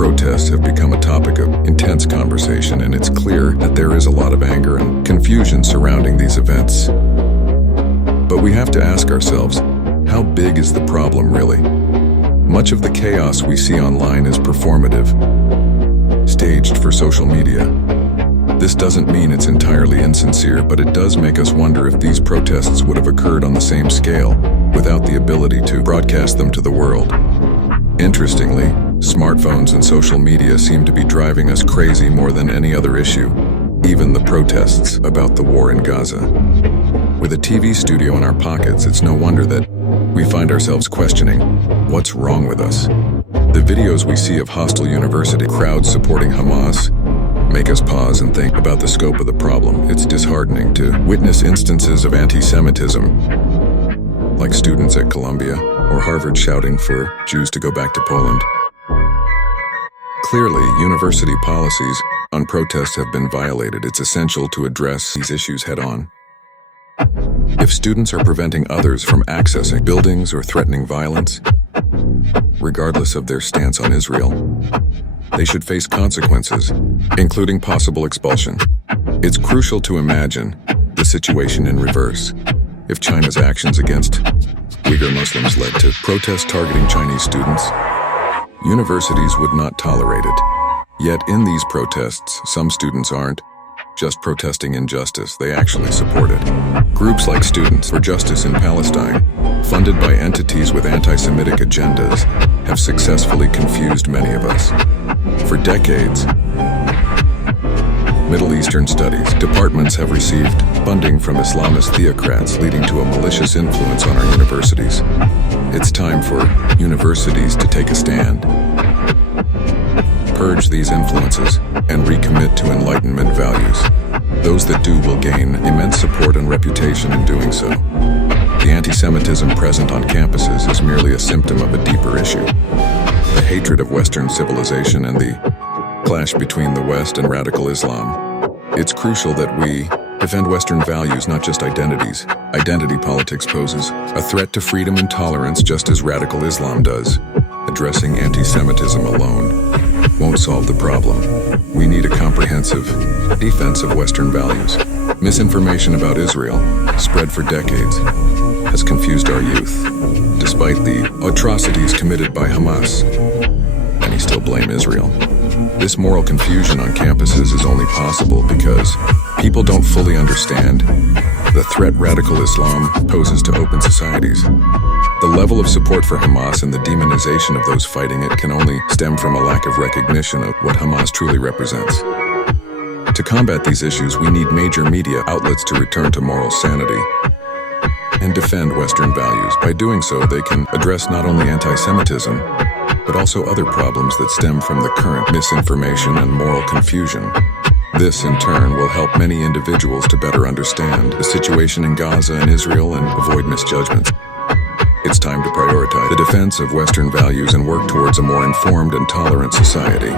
protests have become a topic of intense conversation, and it's clear that there is a lot of anger and confusion surrounding these events. But we have to ask ourselves, how big is the problem really? Much of the chaos we see online is performative, staged for social media. This doesn't mean it's entirely insincere, but it does make us wonder if these protests would have occurred on the same scale without the ability to broadcast them to the world. Interestingly, smartphones and social media seem to be driving us crazy more than any other issue, even the protests about the war in Gaza. With a TV studio in our pockets, it's no wonder that we find ourselves questioning, what's wrong with us? The videos we see of hostile university crowds supporting Hamas make us pause and think about the scope of the problem. It's disheartening to witness instances of anti-Semitism, like students at Columbia or Harvard shouting for Jews to go back to Poland. Clearly, university policies on protests have been violated. It's essential to address these issues head-on. If students are preventing others from accessing buildings or threatening violence, regardless of their stance on Israel, they should face consequences, including possible expulsion. It's crucial to imagine the situation in reverse. If China's actions against Uyghur Muslims led to protests targeting Chinese students, universities would not tolerate it. Yet in these protests, some students aren't just protesting injustice, they actually support it. Groups like Students for Justice in Palestine, funded by entities with anti-Semitic agendas, have successfully confused many of us. For decades, Middle Eastern studies departments have received funding from Islamist theocrats, leading to a malicious influence on our universities. It's time for universities to take a stand, purge these influences, and recommit to Enlightenment values. Those that do will gain immense support and reputation in doing so. The anti-Semitism present on campuses is merely a symptom of a deeper issue: the hatred of Western civilization and the clash between the West and radical Islam. It's crucial that we defend Western values, not just identities. Identity politics poses a threat to freedom and tolerance, just as radical Islam does. Addressing anti-Semitism alone won't solve the problem. We need a comprehensive defense of Western values. Misinformation about Israel, spread for decades, has confused our youth. Despite the atrocities committed by Hamas, many still blame Israel. This moral confusion on campuses is only possible because people don't fully understand the threat radical Islam poses to open societies. The level of support for Hamas and the demonization of those fighting it can only stem from a lack of recognition of what Hamas truly represents. To combat these issues, we need major media outlets to return to moral sanity and defend Western values. By doing so, they can address not only anti-Semitism, but also other problems that stem from the current misinformation and moral confusion. This, in turn, will help many individuals to better understand the situation in Gaza and Israel and avoid misjudgments. It's time to prioritize the defense of Western values and work towards a more informed and tolerant society.